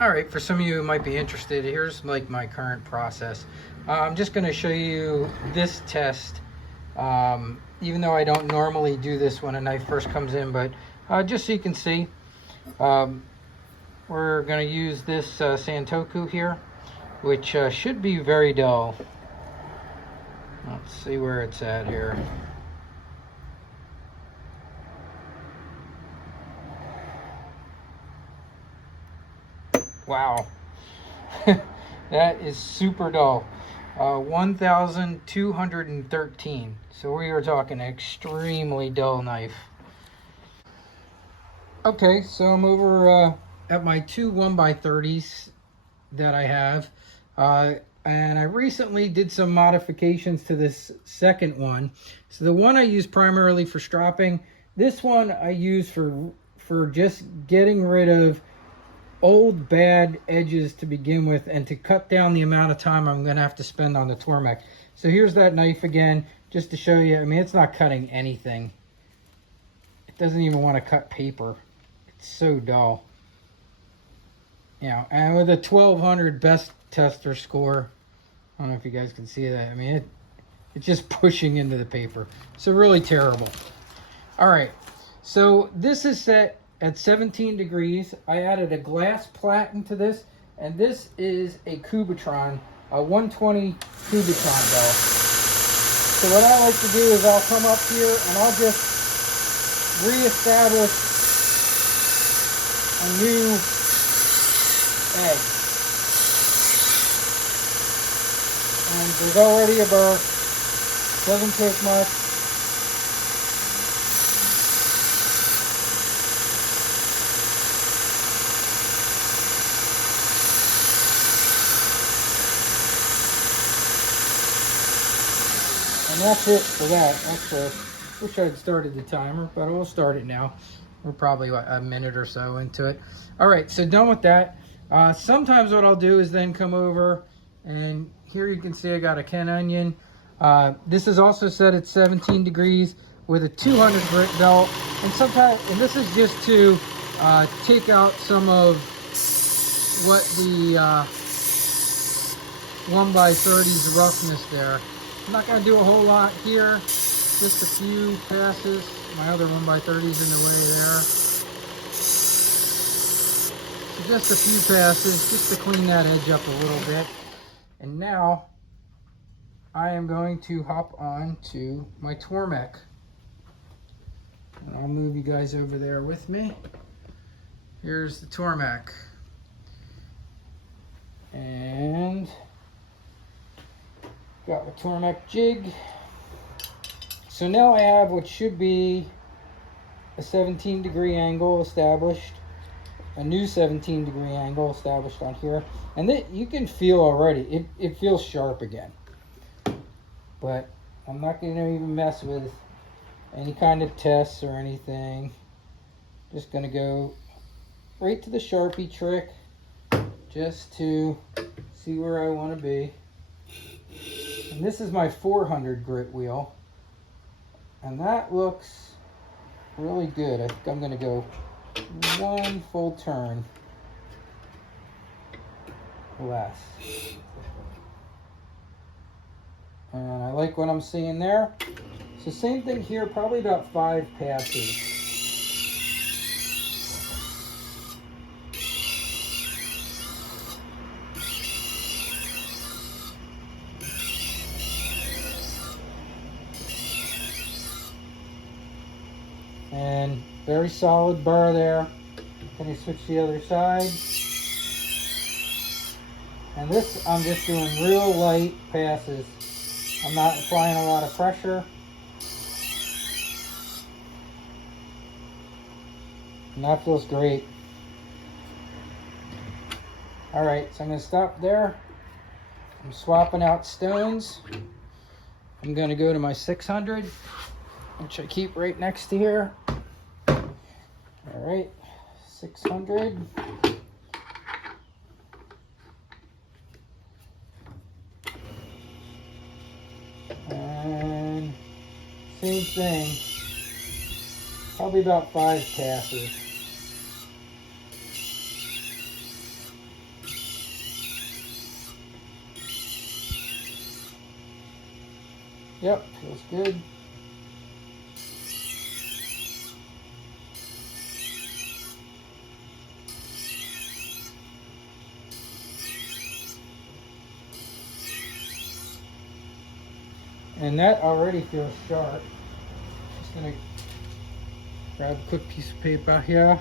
All right, for some of you who might be interested, here's like my current process. I'm just going to show you this test, even though I don't normally do this when a knife first comes in, but just so you can see, we're going to use this Santoku here, which should be very dull. Let's see where it's at here. Wow, that is super dull. 1,213. So we are talking extremely dull knife. Okay, so I'm over at my two 1x30s that I have. And I recently did some modifications to this second one. So the one I use primarily for stropping. This one I use for just getting rid of old bad edges to begin with, and to cut down the amount of time I'm gonna have to spend on the Tormek. So here's that knife again, just to show you. I mean, it's not cutting anything. It doesn't even want to cut paper. It's so dull. You know, and with a 1200 best tester score, I don't know if you guys can see that. I mean, it's just pushing into the paper. So really terrible. All right, so this is set at 17 degrees. I added a glass plat into this, and this is a Cubitron, a 120 Cubitron bell. So what I like to do is I'll come up here and I'll just reestablish a new edge. And there's already a burr. Doesn't take much. And that's it for that. Wish I had started the timer, but we'll start it now. We're probably a minute or so into it. All right, so done with that. Sometimes what I'll do is then come over, and here you can see I got a Ken Onion. This is also set at 17 degrees with a 200 grit belt. And this is just to take out some of what the 1x30's roughness there. I'm not going to do a whole lot here, just a few passes. My other 1x30's in the way there. So just a few passes, just to clean that edge up a little bit. And now, I am going to hop on to my Tormek. And I'll move you guys over there with me. Here's the Tormek. And got my Tormek jig. So now I have what should be a 17-degree angle established, a new 17-degree angle established on here, and you can feel already it feels sharp again. But I'm not going to even mess with any kind of tests or anything. Just going to go right to the Sharpie trick, just to see where I want to be. And this is my 400 grit wheel, and that looks really good. I think I'm going to go one full turn less. And I like what I'm seeing there. So same thing here, probably about 5 passes. And very solid burr there. Can you switch to the other side? And this, I'm just doing real light passes. I'm not applying a lot of pressure. And that feels great. All right, so I'm going to stop there. I'm swapping out stones. I'm going to go to my 600, which I keep right next to here. All right, 600. And same thing, probably about 5 passes. Yep, feels good. And that already feels sharp. Just gonna grab a quick piece of paper here.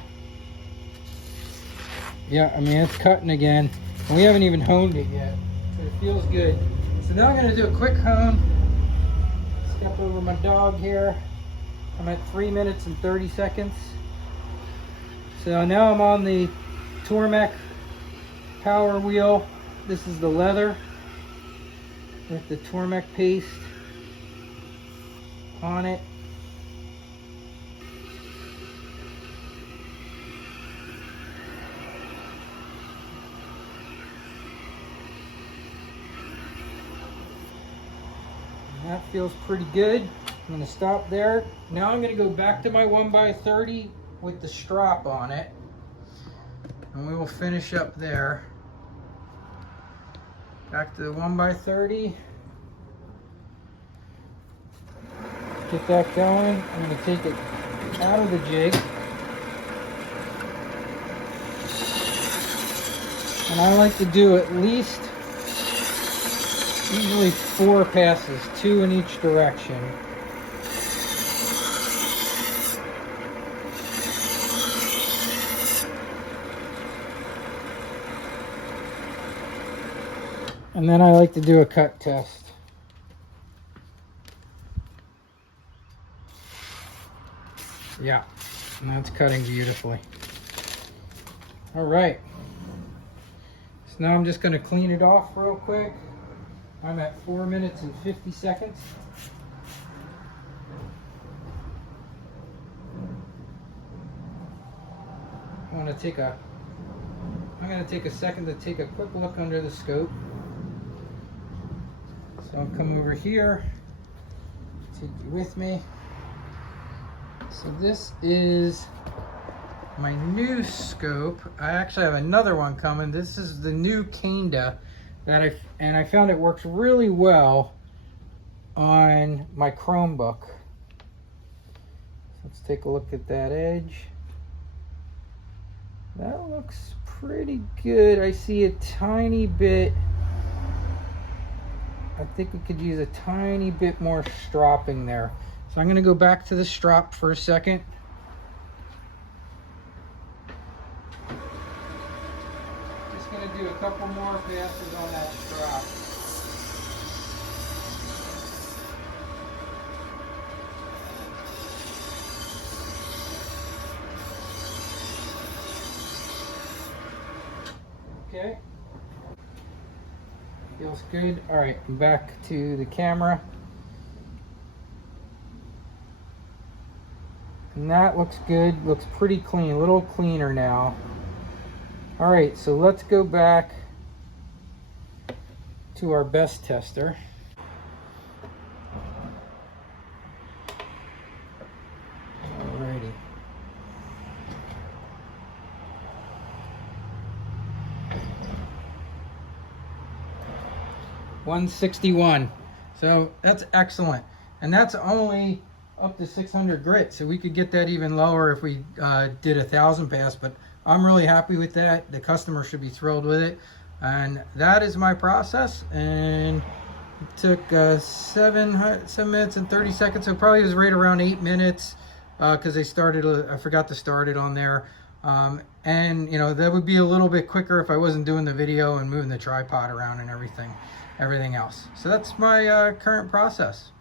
Yeah, I mean, it's cutting again. And we haven't even honed it yet. But it feels good. So now I'm gonna do a quick hone. Step over my dog here. I'm at 3 minutes and 30 seconds. So now I'm on the Tormek power wheel. This is the leather with the Tormek paste on it. And that feels pretty good. I'm going to stop there. Now I'm going to go back to my 1x30 with the strap on it, and we will finish up there. Back to the 1x30. Get that going. I'm going to take it out of the jig. And I like to do at least, usually 4 passes, 2 in each direction. And then I like to do a cut test. Yeah, and that's cutting beautifully. All right. So now I'm just going to clean it off real quick. I'm at 4 minutes and 50 seconds. I'm going to take a second to take a quick look under the scope. So I'll come over here, take you with me. So this is my new scope. I actually have another one coming. This is the new Kanda that I found it works really well on my Chromebook. Let's take a look at that edge. That looks pretty good. I see a tiny bit. I think we could use a tiny bit more stropping there. So I'm going to go back to the strop for a second. Just going to do a couple more passes on that strop. Okay. Feels good. All right, I'm back to the camera. And that looks good, looks pretty clean, a little cleaner now. All right, so let's go back to our best tester. Alrighty. $161. So that's excellent. And that's only up to 600 grit, so we could get that even lower if we did 1,000 pass, but I'm really happy with that. The customer should be thrilled with it. And that is my process, and it took 7 minutes and 30 seconds, so probably was right around 8 minutes because I forgot to start it on there. And you know, that would be a little bit quicker if I wasn't doing the video and moving the tripod around and everything else. So that's my current process.